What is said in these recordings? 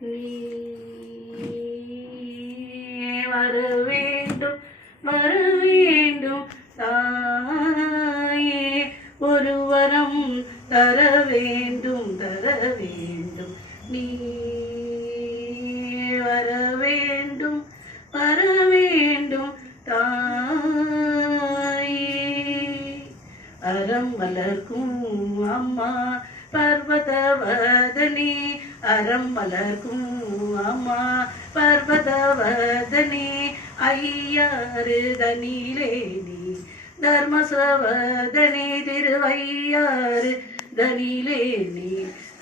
நீ வர வேண்டும் வர வேண்டும் தாயே, ஒரு வரம் தர வேண்டும் தர வேண்டும். நீ வர வேண்டும் வர வேண்டும் தாயே. அறம் வளர்க்கும் அம்மா பர்வதவதனி, அறம் வளர்க்கும் அம்மா பர்வதவதனி, ஐயாறு தனிலே நீ தர்மசவதனி, திருவையாறு தனிலே நீ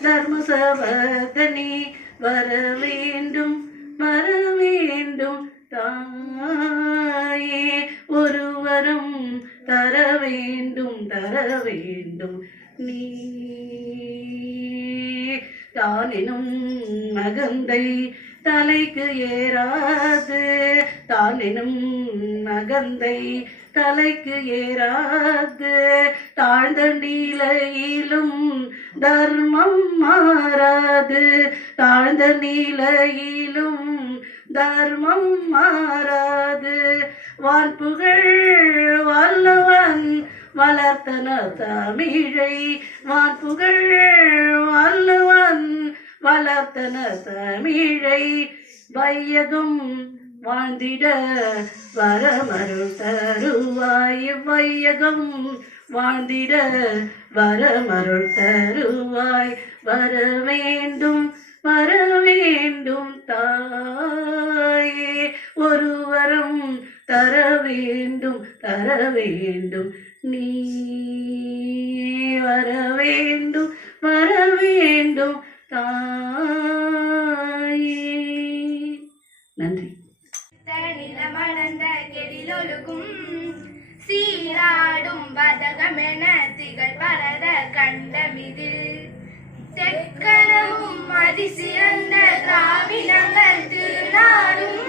தர்மசவதனி. வர வேண்டும் வர வேண்டும் தாயே, ஒரு வரம் தர வேண்டும் தர வேண்டும். நீ தானினும் மகந்தை தலைக்கு ஏறாது, தானினும் மகந்தை தலைக்கு ஏறாது, தாழ்ந்த நிலையிலும் தர்மம் மாறாது, தாழ்ந்த நிலையிலும் தர்மம் மாறாது. வான்புகழ் வல்லவன் வளர்த்தன தமிழை, வான்புகழ் வல்லவன் வளர்த்தன தமிழை, வையகம் வாழ்ந்திட வரமருள் தருவாய், வையகம் வாழ்ந்திட வரமருள் தருவாய். வர வேண்டும் வர வேண்டும் தாயே, ஒரு வரம் தர வேண்டும் தர வேண்டும். நீ வர வேண்டும் வர வேண்டும் தாயே. நன்றி. மலர்ந்த கெடிலொழுகும் சீராடும் பதகமென திகழ் பரத கண்டமிதில், தெற்கனவும் அதிசிறந்த திராவிடங்கள் திருநாடும்,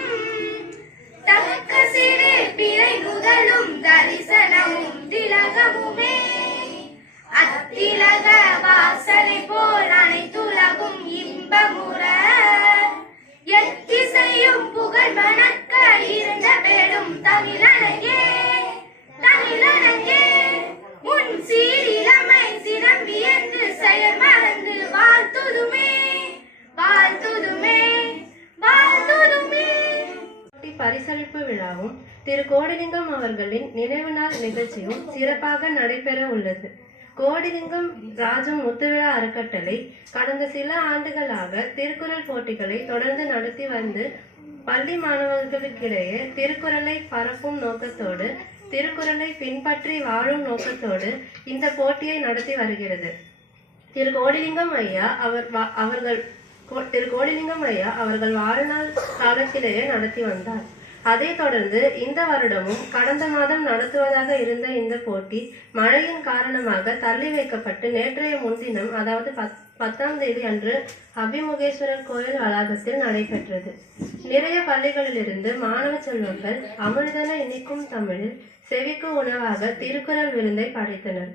தக்க சிறு பிறை முதலும் தரிசனமும் திலகமுமே, அத்திலக வாசனை போல் அனைத்துலகும் இன்பமுற, எத்திசையும் புகழ் மணக்க இருந்த பேடும் தமிழனகே தமிழனகே. உன் சீரிழமை சிரம்பி என்று செயல் மறந்து வாழ்த்துதுமே வாழ்த்துதுமே வாழ்த்துதுமே. பரிசளிப்பு விழாவும் திரு கோடிலிங்கம் அவர்களின் நினைவு நாள் நிகழ்ச்சியும் சிறப்பாக நடைபெற உள்ளது. கோடிலிங்கம் ராஜம் முத்துவிழா அறக்கட்டளை கடந்த சில ஆண்டுகளாக திருக்குறள் போட்டிகளை தொடர்ந்து நடத்தி வந்து பள்ளி மாணவர்களுக்கிடையே திருக்குறளை பரப்பும் நோக்கத்தோடு, திருக்குறளை பின்பற்றி வாழும் நோக்கத்தோடு இந்த போட்டியை நடத்தி வருகிறது. திரு கோடிலிங்கம் ஐயா அவர்கள் வாழ்நாள் காலத்திலேயே நடத்தி வந்தார். அதைத் தொடர்ந்து இந்த வருடமும் கடந்த மாதம் நடத்துவதாக இருந்த இந்த போட்டி மழையின் காரணமாக தள்ளி வைக்கப்பட்டு நேற்றைய முன்தினம், அதாவது 10ஆம் தேதி அன்று அபிமுகேஸ்வரர் கோயில் வளாகத்தில் நடைபெற்றது. நிறைய பள்ளிகளிலிருந்து மாணவ செல்வங்கள் அமிர்தன இனிக்கும் தமிழில் செவிக்கு உணவாக திருக்குறள் விருந்தை படைத்தனர்.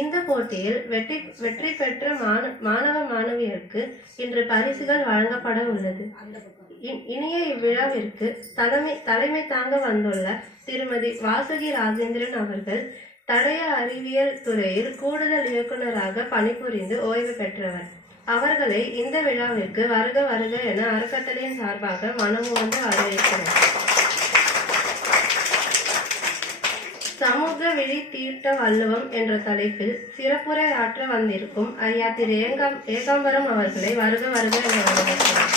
இந்த போட்டியில் வெற்றி பெற்ற மாணவ மாணவியருக்கு இன்று பரிசுகள் வழங்கப்பட உள்ளது. இனிய இவ்விழாவிற்கு தலைமை தாங்க வந்துள்ள திருமதி வாசுகி ராஜேந்திரன் அவர்கள் தடய அறிவியல் துறையில் கூடுதல் இயக்குநராக பணிபுரிந்து ஓய்வு பெற்றவர். அவர்களை இந்த விழாவிற்கு வருக வருக என அறக்கட்டளையின் சார்பாக மனமுவந்து வரவேற்கிறேன். சமூக விழி தீட்ட வள்ளுவம் என்ற தலைப்பில் சிறப்புரை ஆற்ற வந்திருக்கும் ஐயா திரு ஏகாம்பரம் அவர்களை வருக வருக என வரவேற்கிறேன்.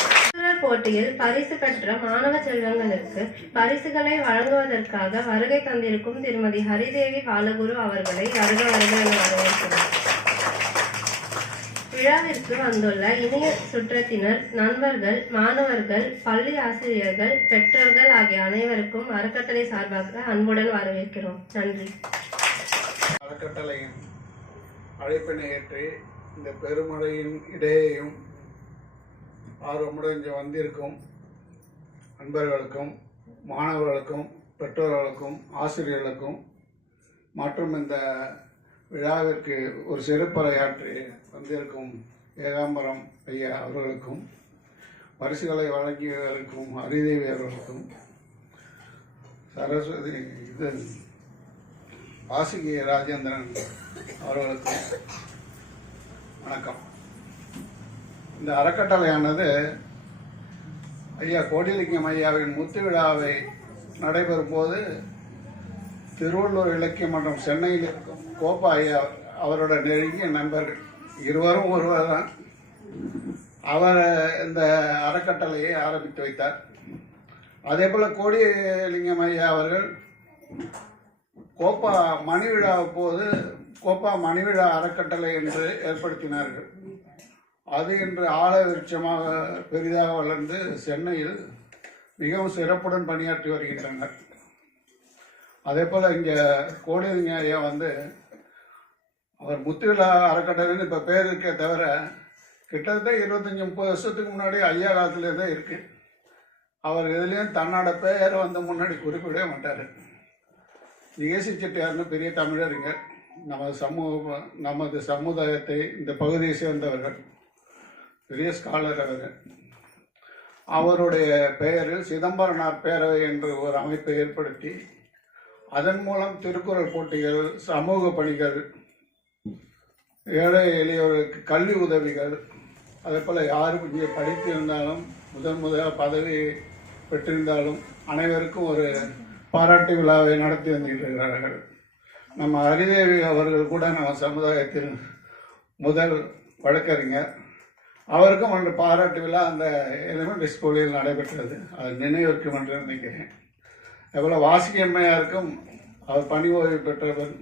போட்டியில் பரிசு பெற்ற மாணவ செல்வங்களுக்கு பரிசுகளை வழங்குவதற்காக வருகை தந்திருக்கும் திருமதி ஹரிதேவி பாலகுரு அவர்களை வருக வருக என வரவேற்கிறேன். விழாவிற்கு வந்துள்ள இணைய சுற்றத்தினர், நண்பர்கள், மாணவர்கள், பள்ளி ஆசிரியர்கள், பெற்றோர்கள் ஆகிய அனைவருக்கும் அறக்கட்டளை சார்பாக அன்புடன் வரவேற்கிறோம். நன்றி. அறக்கட்டளையின் அழைப்பினை ஏற்றி இந்த பெருமழையின் இடையேயும் ஆர்வமுடன் இங்கே வந்திருக்கும் நண்பர்களுக்கும், மாணவர்களுக்கும், பெற்றோர்களுக்கும், ஆசிரியர்களுக்கும் மற்றும் இந்த விழாவிற்கு ஒரு சிறப்புரையாற்றி வந்திருக்கும் ஏகாம்பரம் ஐயா அவர்களுக்கும் பரிசுகளை வழங்கியவர்களுக்கும் ஹரிதேவி அவர்களுக்கும் சரஸ்வதி இது வாசுகி ராஜேந்திரன் அவர்களுக்கும் வணக்கம். இந்த அறக்கட்டளையானது ஐயா கோடிலிங்கம் ஐயாவின் முத்து விழாவை நடைபெறும் போது திருவள்ளூர் இலக்கிய மன்றம் சென்னையில் இருக்கும் கோப்பா ஐயா அவரோட நெருங்கிய நண்பர்கள், இருவரும் ஒருவர் தான். அவர் இந்த அறக்கட்டளையை ஆரம்பித்து வைத்தார். அதே போல் கோடிலிங்கம் ஐயா அவர்கள் கோப்பா மணி விழா போது கோப்பா மணி விழா அறக்கட்டளை என்று ஏற்படுத்தினார்கள். அது இன்று ஆழ விருட்சமாக பெரிதாக வளர்ந்து சென்னையில் மிகவும் சிறப்புடன் பணியாற்றி வருகின்றனர். அதே போல் இங்கே கோடிலிங்க ஐயா அவர் முத்துவிழா அறக்கட்டளைன்னு இப்போ பேர் இருக்கே தவிர கிட்டத்தட்ட 25-30 வருஷத்துக்கு முன்னாடி ஐயா காலத்துலேருந்தே இருக்குது. அவர் எதுலேயும் தன்னோட பேரை முன்னாடி குறிப்பிடவே மாட்டார். ஏசி செட்டியார்னு பெரிய தமிழறிஞர், நமது சமுதாயத்தை இந்த பகுதியை சேர்ந்தவர்கள், பெரிய ஸ்காலர் அவர். அவருடைய பெயரில் சிதம்பரனார் பேரவை என்று ஒரு அமைப்பை ஏற்படுத்தி அதன் மூலம் திருக்குறள் போட்டிகள், சமூக பணிகள், ஏழை எளியவர்களுக்கு கல்வி உதவிகள், அதே போல் யாரும் இங்கே படித்திருந்தாலும் முதலாக பதவி பெற்றிருந்தாலும் அனைவருக்கும் ஒரு பாராட்டு விழாவை நடத்தி வந்துகிறார்கள். நம்ம ஹரிதேவி அவர்கள் கூட நம்ம சமுதாயத்தில் முதல் வழக்கறிஞர், அவருக்கும் ஒரு பாராட்டு விழா அந்த எலிமெண்ட்ரி ஸ்கூலில் நடைபெற்றது. அது நினைவிருக்கும் என்று நினைக்கிறேன். அதுபோல் வாசுகி அம்மையாருக்கும் அவர் பணி ஓய்வு பெற்றவர்.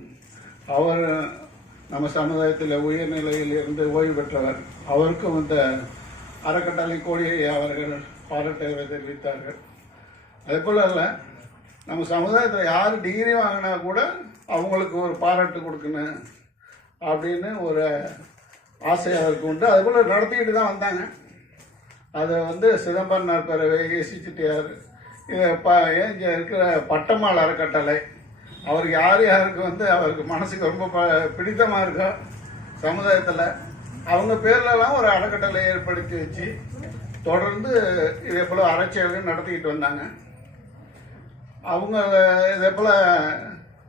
அவர் நம்ம சமுதாயத்தில் உயர்நிலையில் இருந்து ஓய்வு பெற்றவர். அவருக்கும் இந்த அறக்கட்டளை கோடியை அவர்கள் பாராட்டுகளை தெரிவித்தார்கள். அதே போல் இல்லை, நம்ம சமுதாயத்தில் யார் டிகிரி வாங்கினா கூட அவங்களுக்கு ஒரு பாராட்டு கொடுக்கணும் அப்படின்னு ஒரு ஆசை அவருக்கு உண்டு. அதுபோல் நடத்திக்கிட்டு தான் வந்தாங்க. அதை சிதம்பரனார் பேரவை, ஏசி செட்டியார், இங்கே இருக்கிற பட்டம்மாள் அறக்கட்டளை, அவருக்கு யாருக்கு அவருக்கு மனசுக்கு ரொம்ப பிடித்தமாக இருக்கோ சமுதாயத்தில் அவங்க பேர்லலாம் ஒரு அறக்கட்டளை ஏற்படுத்தி வச்சு தொடர்ந்து இதே போல் அறச்செயல்கள் நடத்திக்கிட்டு வந்தாங்க. அவங்க இதே போல்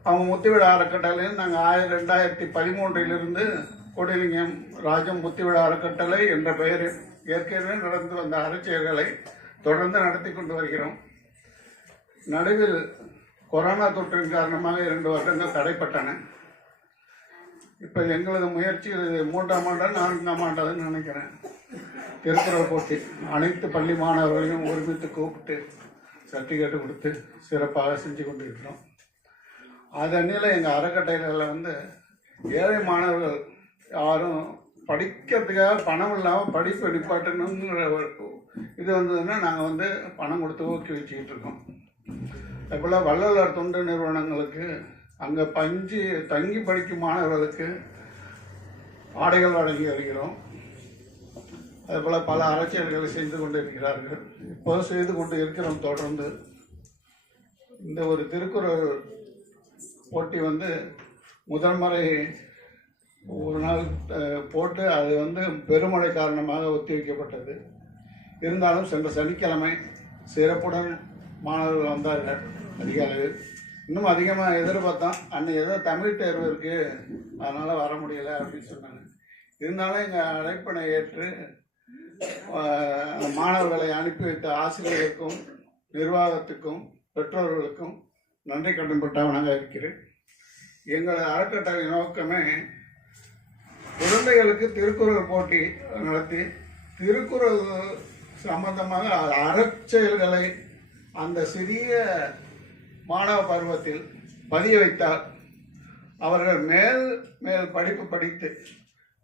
அவங்க முத்துவிழா அறக்கட்டளையில் நாங்கள் 2013 கோடிலிங்கம் ராஜம் முத்துவிழா அறக்கட்டளை என்ற பெயரில் ஏற்கனவே நடந்து வந்த அறச்செயல்களை தொடர்ந்து நடத்தி கொண்டு வருகிறோம். நடுவில் கொரோனா தொற்றின் காரணமாக 2 வருடங்கள் தடைப்பட்டன. இப்போ எங்களது முயற்சி 3ஆம் ஆண்டா 4ஆம் ஆண்டாதுன்னு நினைக்கிறேன். திருக்குறள் போட்டி அனைத்து பள்ளி மாணவர்களையும் ஒருமித்து கூப்பிட்டு சர்டிஃபிகேட்டு கொடுத்து சிறப்பாக செஞ்சு கொண்டு இருக்கிறோம். அதன்னில எங்கள் அறக்கட்டளையில் ஏழை மாணவர்கள் யாரும் படிக்கிறதுக்காக பணம் இல்லாமல் படிப்பை நிப்பாட்டணுங்கிற இது வந்ததுன்னா நாங்கள் பணம் கொடுத்து ஊக்குவிச்சுக்கிட்டு இருக்கோம். அதுபோல் வள்ளலார் தொண்டு நிறுவனங்களுக்கு அங்கே தங்கி படிக்கும் மாணவர்களுக்கு ஆடைகள் வழங்கி வருகிறோம். அதுபோல் பல அரசியல்களை செய்து கொண்டு இருக்கிறார்கள். இப்போது செய்து கொண்டு இருக்கிறோம். தொடர்ந்து இந்த ஒரு திருக்குறள் போட்டி முதல் முறை ஒரு நாள் போட்டு அது பெருமழை காரணமாக ஒத்திவைக்கப்பட்டது. இருந்தாலும் சென்ற சனிக்கிழமை சிறப்புடன் மாணவர்கள் வந்தார்கள். அதிக அளவில் இன்னும் அதிகமாக எதிர்பார்த்தோம். அன்னைக்கு ஏதோ தமிழ் தேர்வு இருக்குது, அதனால் வர முடியலை அப்படின்னு சொன்னாங்க. இருந்தாலும் எங்கள் அழைப்பினை ஏற்று மாணவர்களை அனுப்பி வைத்த ஆசிரியர்களுக்கும் நிர்வாகத்துக்கும் பெற்றோர்களுக்கும் நன்றி கடன்பட்டவனாக இருக்கிறேன். எங்கள் அறக்கட்டளை நோக்கமே குழந்தைகளுக்கு திருக்குறள் போட்டி நடத்தி திருக்குறள் சம்பந்தமாக அறச்செயல்களை அந்த சிறிய மாணவ பருவத்தில் பதிய வைத்தால் அவர்கள் மேல் படிப்பு படித்து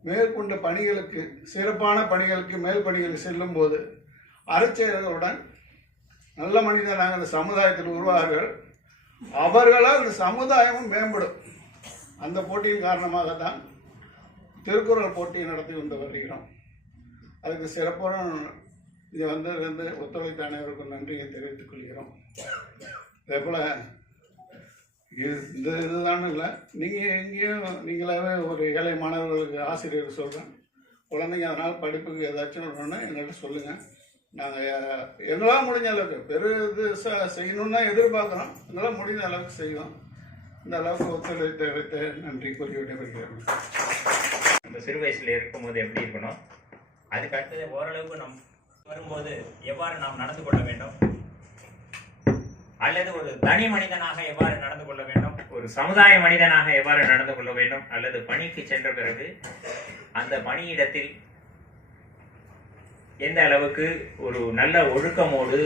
மேற்கொண்ட பணிகளுக்கு, சிறப்பான பணிகளுக்கு, மேல் பணிகளுக்கு செல்லும் போது அறச்செயல்களுடன் நல்ல மனிதனாக அந்த சமுதாயத்தில் உருவார்கள். அவர்களால் அந்த சமுதாயமும் மேம்படும். அந்த போட்டியின் காரணமாக தான் திருக்குறள் போட்டியை நடத்தி கொண்டு வருகிறோம். அதுக்கு சிறப்பான இது இருந்து ஒத்துழைத்த அனைவருக்கும் நன்றியை தெரிவித்துக் கொள்கிறோம். அதே போல் இந்த இதுதான் இல்லை, நீங்கள் எங்கேயும் நீங்களாவே ஒரு ஏழை மாணவர்களுக்கு ஆசிரியர் சொல்கிறேன், குழந்தைங்க அதனால் படிப்புக்கு ஏதாச்சும் ஒன்று எங்கள்கிட்ட சொல்லுங்கள், நாங்கள் எங்களால் முடிஞ்ச அளவுக்கு பெருசாக செய்யணும்னு தான் எதிர்பார்க்குறோம். எங்களால் முடிஞ்ச அளவுக்கு செய்வோம். இந்த அளவுக்கு ஒத்துழைத்து வைத்து நன்றி கூறி விடைபெறுகிறோம். நம்ம சிறு வயசில் இருக்கும்போது எப்படி இருக்கணும், அதுக்கு அடுத்தது ஓரளவுக்கு நம் வரும்போது எவ்வாறு நாம் நடந்து கொள்ள வேண்டும், அல்லது ஒரு தனி மனிதனாக எவ்வாறு நடந்து கொள்ள வேண்டும், ஒரு சமுதாய மனிதனாக எவ்வாறு நடந்து கொள்ள வேண்டும், அல்லது பணிக்கு சென்ற பிறகு அந்த பணியிடத்தில் எந்த அளவுக்கு ஒரு நல்ல ஒழுக்கமோடு,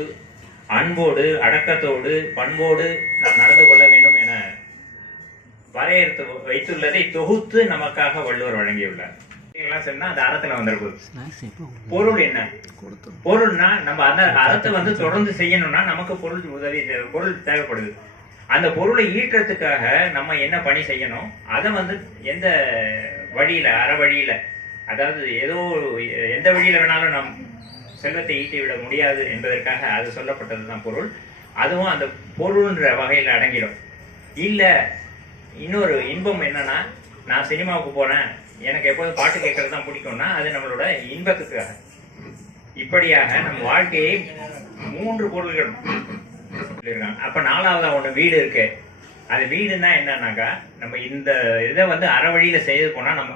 அன்போடு, அடக்கத்தோடு, பண்போடு நாம் நடந்து கொள்ள வேண்டும் என வரையறுத்து வைத்துள்ளதை தொகுத்து நமக்காக வள்ளுவர் வழங்கியுள்ளார். சொன்னா அந்த அறத்துல வந்துருக்குது. பொருள் என்ன? பொருள்னா நம்ம அந்த அறத்தை தொடர்ந்து செய்யணும்னா நமக்கு பொருள் உதவி பொருள் தேவைப்படுது. அந்த பொருளை ஈட்டுறதுக்காக நம்ம என்ன பணி செய்யணும், அதை எந்த வழியில, அற வழியில, அதாவது ஏதோ எந்த வழியில வேணாலும் நம் செல்வத்தை ஈட்டி விட முடியாது என்பதற்காக அது சொல்லப்பட்டதுதான் பொருள். அதுவும் அந்த பொருள்ன்ற வகையில அடங்கிடும். இல்ல இன்னொரு இன்பம் என்னன்னா, நான் சினிமாவுக்கு போனேன், எனக்கு எப்போதும் பாட்டு கேட்கறது தான் பிடிக்கும்னா அது நம்மளோட இன்பத்துக்காக. இப்படியாக நம்ம வாழ்க்கையை 3 பொருள்கள் சொல்லியிருக்காங்க. அப்ப 4வதா ஒண்ணு வீடு இருக்கு. அது வீடுன்னா என்னன்னாக்கா, நம்ம இந்த இதை அற வழியில செய்து போனா நம்ம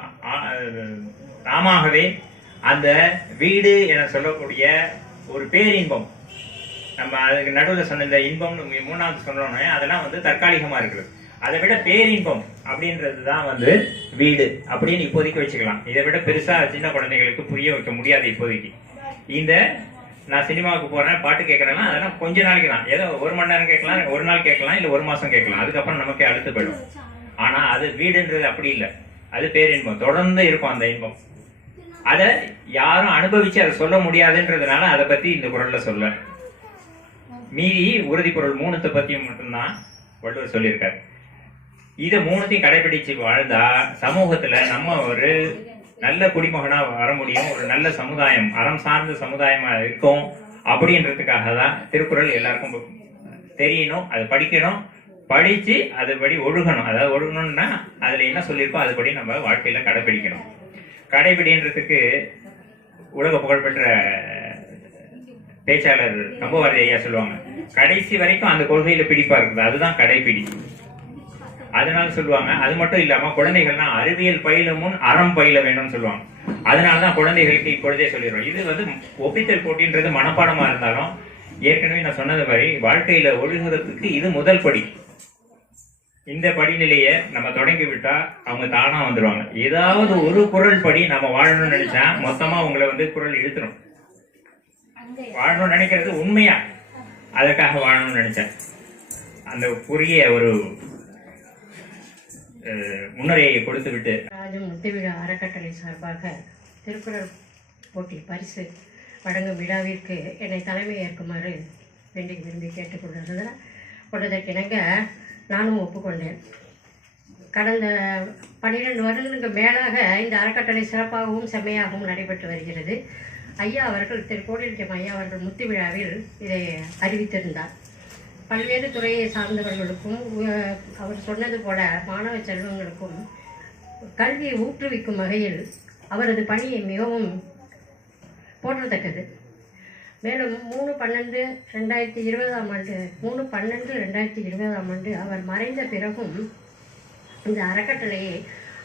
நாமவே அந்த வீடு என சொல்லக்கூடிய ஒரு பேரின்பம், நம்ம அதுக்கு நடுவில் சொன்ன இந்த இன்பம் 3வது சொன்னோன்னே அதெல்லாம் தற்காலிகமா இருக்குது. அதை விட பேரின்பம் அப்படின்றது தான் வீடு அப்படின்னு இப்போதைக்கு வச்சுக்கலாம். இதை விட பெருசா சின்ன குழந்தைகளுக்கு புரிய வைக்க முடியாது இப்போதைக்கு. இந்த நான் சினிமாவுக்கு போறேன், பாட்டு கேட்கறேன்னா அதெல்லாம் கொஞ்ச நாளைக்கு தான், ஏதோ 1 மணி நேரம் கேட்கலாம், 1 நாள் கேட்கலாம், இல்ல 1 மாசம் கேட்கலாம், அதுக்கப்புறம் நமக்கே அழுத்து போயிடும். ஆனா அது வீடுன்றது அப்படி இல்லை, அது பேரின்பம், தொடர்ந்து இருக்கும் அந்த இன்பம். அதை யாரும் அனுபவிச்சு அதை சொல்ல முடியாதுன்றதுனால அதை பத்தி இந்த குறள்ல சொல்ல. மீறி உறுதி பொருள் 3 பத்தியும் மட்டும்தான் வள்ளுவர் சொல்லியிருக்காரு. இதை 3த்தையும் கடைபிடிச்சு வாழ்ந்தா சமூகத்துல நம்ம ஒரு நல்ல குடிமகனா வர முடியும், ஒரு நல்ல சமுதாயம், அறம் சார்ந்த சமுதாயமா இருக்கும். அப்படின்றதுக்காக தான் திருக்குறள் எல்லாருக்கும் தெரியணும், அது படிக்கணும், படிச்சு அதுபடி ஒழுகணும். அதாவது ஒழுகணும்னா அதுல என்ன சொல்லியிருக்கோ அதுபடி நம்ம வாழ்க்கையில கடைபிடிக்கணும். கடைபிடின்றதுக்கு உலக புகழ்பெற்ற பேச்சாளர் கம்பவாதி ஐயா சொல்லுவாங்க, கடைசி வரைக்கும் அந்த கொள்கையில பிடிப்பா இருக்குது, அதுதான் கடைபிடி. அதனால சொல்லுவாங்க. அது மட்டும் இல்லாம குழந்தைகள்னா அறிவியல் பயிலும் முன் அறம் பயில வேணும்னு சொல்லுவாங்க. அதனாலதான் குழந்தைகளுக்கு இப்பொழுதே சொல்லிடுறோம். இது ஒப்பித்தல் போட்டின்றது மனப்பாடமா இருந்தாலும் ஏற்கனவே நான் சொன்னது மாதிரி வாழ்க்கையில ஒழுகுறதுக்கு இது முதல் படி. இந்த படிநிலையை நம்ம தொடங்கி விட்டா அவங்க தானா வந்துருவாங்க. ஏதாவது ஒரு குறள் படி நம்ம வாழணும்னு நினைச்சா மொத்தமா உங்களை குறள் இழுத்துரும். வாழணும்னு நினைக்கிறது உண்மையா அதற்காக வாழணும்னு நினைச்சேன் அந்த புரிய ஒரு முன்னுரையை கொடுத்து விட்டு ராஜம் முத்துவிழா அறக்கட்டளை சார்பாக திருக்குறள் போட்டி பரிசு வழங்கும் விழாவிற்கு என்னை தலைமை ஏற்குமாறு வேண்டி விரும்பி கொண்டதற்கிணங்க நானும் ஒப்புக்கொண்டேன். கடந்த 12 வருடங்களுக்கு மேலாக இந்த அறக்கட்டளை சிறப்பாகவும் செம்மையாகவும் நடைபெற்று வருகிறது. ஐயா அவர்கள் திரு கோடிலிங்கம் ஐயா அவர்கள் முத்து விழாவில் இதை அறிவித்திருந்தார். பல்வேறு துறையை சார்ந்தவர்களுக்கும் அவர் சொன்னது போல மாணவ செல்வங்களுக்கும் கல்வியை ஊக்குவிக்கும் வகையில் அவரது பணியை மிகவும் போற்றத்தக்கது. மேலும் 3/12/2020 அவர் மறைந்த பிறகும் இந்த அறக்கட்டளையை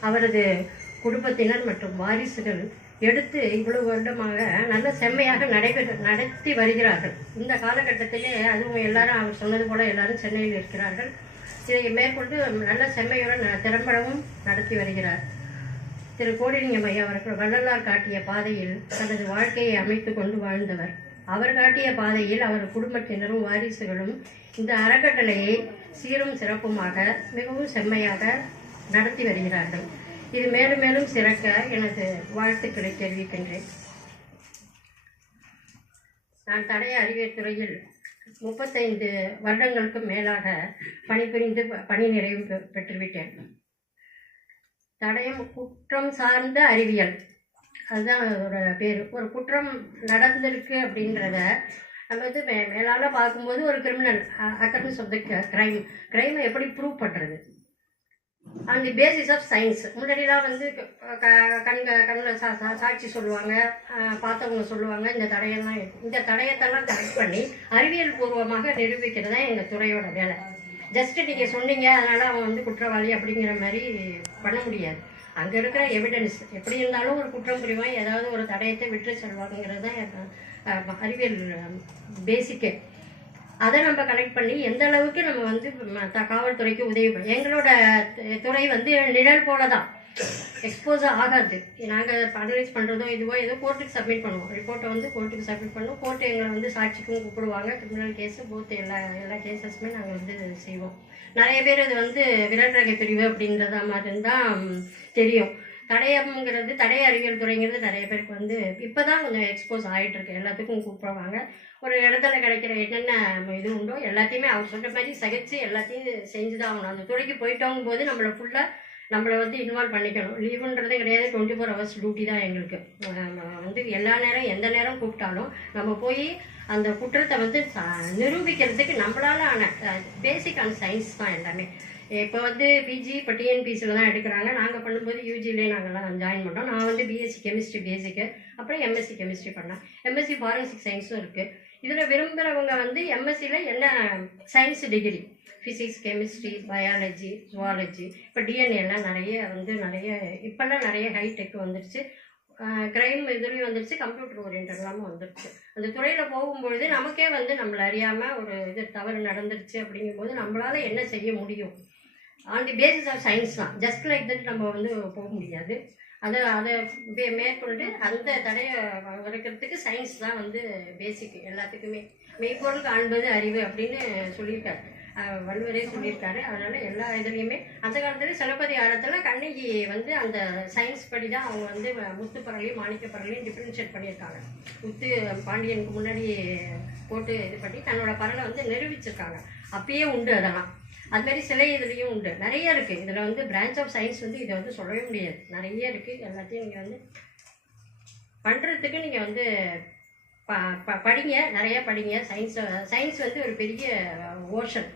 அவரது குடும்பத்தினர் மற்றும் வாரிசுகள் எடுத்து இவ்வளவு வருடமாக நல்ல செம்மையாக நடத்தி வருகிறார்கள். இந்த காலகட்டத்திலே அதுவும் எல்லாரும் அவர் சொன்னது போல எல்லாரும் சென்னையில் இருக்கிறார்கள். இதை மேற்கொண்டு நல்ல செம்மையுடன் திறம்படவும் நடத்தி வருகிறார். திரு கோடிலிங்கம் ஐயா அவர்கள் வள்ளலார் காட்டிய பாதையில் தனது வாழ்க்கையை அமைத்து கொண்டு வாழ்ந்தவர். அவர் காட்டிய பாதையில் அவர் குடும்பத்தினரும் வாரிசுகளும் இந்த அறக்கட்டளையை சீரும் சிறப்புமாக மிகவும் செம்மையாக நடத்தி வருகிறார்கள். இது மேலும் மேலும் சிறக்க எனது வாழ்த்துக்களை தெரிவிக்கின்றேன். நான் தடய அறிவியல் துறையில் 35 வருடங்களுக்கு மேலாக பணிபுரிந்து பணி நிறைவு பெற்றுவிட்டேன். தடயம் குற்றம் சார்ந்த அறிவியல், அதுதான் அதோட பேர். ஒரு குற்றம் நடந்திருக்கு அப்படின்றத நம்ம மேலால பார்க்கும்போது ஒரு கிரிமினல் அக்கர்னஸ் ஆஃப் த கிரைமை எப்படி ப்ரூவ் பண்ணுறது, on the basis of science. முன்னாடிலாம் வந்து கண்ணில் சாட்சி சொல்லுவாங்க, பார்த்தவங்க சொல்லுவாங்க, இந்த தடையெல்லாம் இருக்கும். இந்த தடயத்தெல்லாம் கரெக்ட் பண்ணி அறிவியல் பூர்வமாக நிரூபிக்கிறது தான் எங்கள் துறையோட வேலை. ஜஸ்ட்டு நீங்கள் சொன்னீங்க அதனால் அவன் வந்து குற்றவாளி அப்படிங்கிற மாதிரி பண்ண முடியாது. அங்கே இருக்கிற எவிடன்ஸ் எப்படி இருந்தாலும் ஒரு குற்றம் புரிவான், ஏதாவது ஒரு தடயத்தை விட்டு செல்வாங்கிறது தான் அறிவியல் பேசிக்கு. அதை நம்ம கலெக்ட் பண்ணி எந்த அளவுக்கு நம்ம வந்து காவல்துறைக்கு உதவி பண்ண. எங்களோட துறை வந்து நிழல் போல தான், எக்ஸ்போஸ் ஆகாது. நாங்கள் அனலைஸ் பண்ணுறதோ இதுவோ ஏதோ கோர்ட்டுக்கு சப்மிட் பண்ணுவோம். ரிப்போர்ட்டை வந்து கோர்ட்டுக்கு சப்மிட் பண்ணுவோம். கோர்ட்டு எங்களை வந்து சாட்சிக்கும் கூப்பிடுவாங்க. கிரிமினல் கேஸு போத் எல்லா கேசஸுமே நாங்கள் வந்து செய்வோம். நிறைய பேர் இது வந்து விரல் ரகை பிரிவு அப்படின்றத மாதிரி தான் தெரியும். தடயம்ங்கிறது, தடய அறிவியல் துறைங்கிறது நிறைய பேருக்கு வந்து இப்போ தான் கொஞ்சம் எக்ஸ்போஸ் ஆகிட்டு இருக்கு. எல்லாத்துக்கும் கூப்பிடுவாங்க. ஒரு இடத்துல கிடைக்கிற என்னென்ன இது உண்டோ எல்லாத்தையுமே அவர் சொல்கிற மாதிரி சகிச்சு எல்லாத்தையும் செஞ்சு தான் ஆகணும். அந்த துறைக்கு போயிட்டோங்கும் போது நம்மளை வந்து இன்வால்வ் பண்ணிக்கணும். லீவுன்றதே கிடையாது, 24 hours டியூட்டி தான் எங்களுக்கு. வந்து எல்லா நேரம் எந்த நேரம் கூப்பிட்டாலும் நம்ம போய் அந்த குற்றத்தை வந்து நிரூபிக்கிறதுக்கு நம்மளால ஆன பேசிக்கான சயின்ஸ் தான் எல்லாமே. இப்போ வந்து பிஜி இப்போ டிஎன்பிசியில் தான் எடுக்கிறாங்க. நாங்கள் பண்ணும்போது யூஜிலே நாங்கள்லாம் ஜாயின் பண்ணோம். நான் வந்து பிஎஸ்சி கெமிஸ்ட்ரி பேசிக்கு, அப்புறம் எம்எஸ்சி கெமிஸ்ட்ரி பண்ணேன். எம்எஸ்சி ஃபாரன்சிக் சயின்ஸும் இருக்குது. இதில் விரும்புகிறவங்க வந்து எம்எஸ்சியில் என்ன science degree, physics, chemistry, biology, zoology, இப்போ டிஎன்ஏ எல்லாம் நிறைய இப்போல்லாம் நிறைய ஹைடெக் வந்துடுச்சு. கிரைம் இதுலேயும் வந்துடுச்சு, கம்ப்யூட்டர் ஓரியன்ட் எல்லாமும் வந்துடுச்சு. அந்த துறையில் போகும்பொழுது நமக்கே வந்து நம்மளை அறியாமல் ஒரு இது தவறு நடந்துருச்சு அப்படிங்கும்போது நம்மளால் என்ன செய்ய முடியும் on the basis of science தான். ஜஸ்ட் லைக் தட் நம்ம வந்து போக முடியாது. அதை மேற்கொண்டு அந்த தடையை வளர்க்கறதுக்கு சயின்ஸ் தான் வந்து பேசிக் எல்லாத்துக்குமே. மெய்ப்பொருள் காண்பது அறிவு அப்படின்னு சொல்லியிருக்காரு, வள்ளுவரே சொல்லியிருக்காரு. அதனால எல்லா இதுலேயுமே அந்த காலத்துல சிலப்பதி காலத்தில் கண்ணகி வந்து அந்த சயின்ஸ் படி தான் அவங்க வந்து முத்துப்பறலையும் மாணிக்கப்பறலையும் டிஃப்ரென்ஷியேட் பண்ணியிருக்காங்க. முத்து பாண்டியனுக்கு முன்னாடி போட்டு இது பண்ணி தன்னோட பறலை வந்து நிரூபிச்சிருக்காங்க. அப்பயே உண்டு அதெல்லாம். அதுமாரி சிலை இதுலேயும் உண்டு, நிறைய இருக்குது. இதில் வந்து பிரான்ச் ஆஃப் சயின்ஸ் வந்து இதை வந்து சொல்லவே முடியாது, நிறைய இருக்குது. எல்லாத்தையும் நீங்கள் வந்து பண்ணுறதுக்கு நீங்கள் வந்து படிங்க, நிறைய படிங்க. சயின்ஸ் வந்து ஒரு பெரிய ஓஷன்.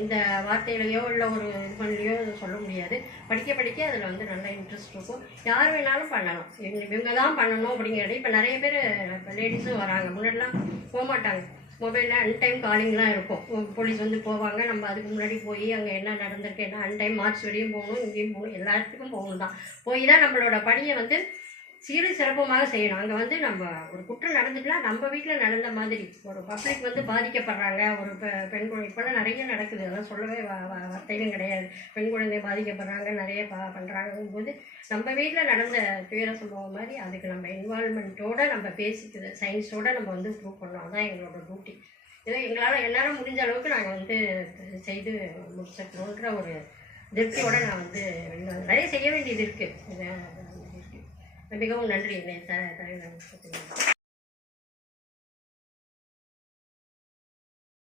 எந்த வார்த்தையிலையோ இல்லை ஒரு இது பண்ணலையோ சொல்ல முடியாது. படிக்க அதில் வந்து நல்ல இன்ட்ரெஸ்ட் இருக்கும். யார் வேணாலும் பண்ணலாம். இவங்க தான் பண்ணணும் அப்படிங்கிறது. இப்போ நிறைய பேர் லேடிஸும் வராங்க. முன்னாடிலாம் போக மாட்டாங்க. மொபைலில் அன்டைம் காலிங்லாம் இருக்கும். போலீஸ் வந்து போவாங்க. நம்ம அதுக்கு முன்னாடி போய் அங்கே என்ன நடந்திருக்கு, என்ன அன்டைம் மார்ச் வரையும் போகணும், இங்கேயும் போகணும், எல்லா இடத்துக்கும் போகணும் தான். போய் தான் நம்மளோட பணியை வந்து சீரும் சிறப்புமாக செய்யணும். அங்கே வந்து நம்ம ஒரு குற்றம் நடந்துட்டுனா நம்ம வீட்டில் நடந்த மாதிரி ஒரு பப்ளிக் வந்து பாதிக்கப்படுறாங்க. ஒரு பெண் குழந்தை இப்போலாம் நிறைய நடக்குது, அதெல்லாம் சொல்லவே வார்த்தையிலும் கிடையாது. பெண் குழந்தை பாதிக்கப்படுறாங்க, நிறைய பண்ணுறாங்கும் போது நம்ம வீட்டில் நடந்த துயர சம்பவம் மாதிரி அதுக்கு நம்ம இன்வால்மெண்ட்டோடு நம்ம பேசிக்குது சயின்ஸோடு நம்ம வந்து ப்ரூவ் பண்ணோம். அதுதான் எங்களோட டியூட்டி. ஏதோ என்னால் முடிஞ்ச அளவுக்கு நாங்கள் வந்து செய்து முடிச்சிடணுன்ற ஒரு திருப்தியோடு நான் வந்து நிறைய செய்ய வேண்டியது இருக்குது. மிகவும் நன்றி.